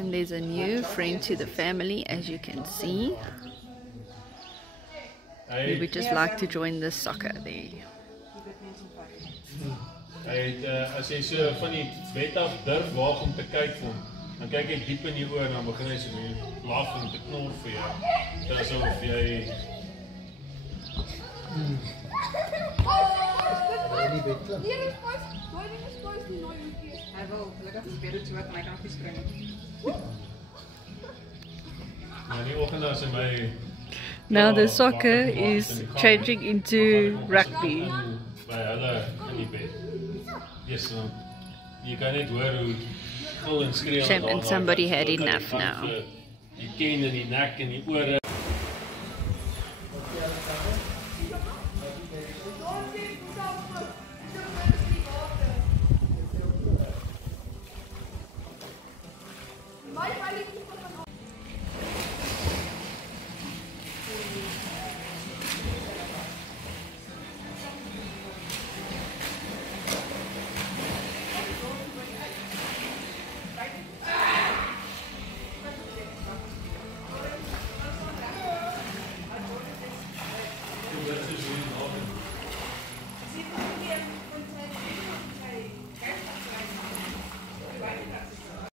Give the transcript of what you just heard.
And there's a new friend to the family, as you can see. We would just like to join the soccer there. As jy so van die bed af durf waag om te kyk vir hom, dan kyk hy diep in die oor en dan begin hy so lag en te knor vir jou. Dit is asof jy Hy wil gelukkig die bed toe en hy kan nie spring nie. Nou die oggend as hy my Now the soccer is changing into rugby. By hulle in die bed. Yes, jy kan net hoor hoe gil en skree. Shame, and somebody had enough now. Die ken en die nek en die ore. My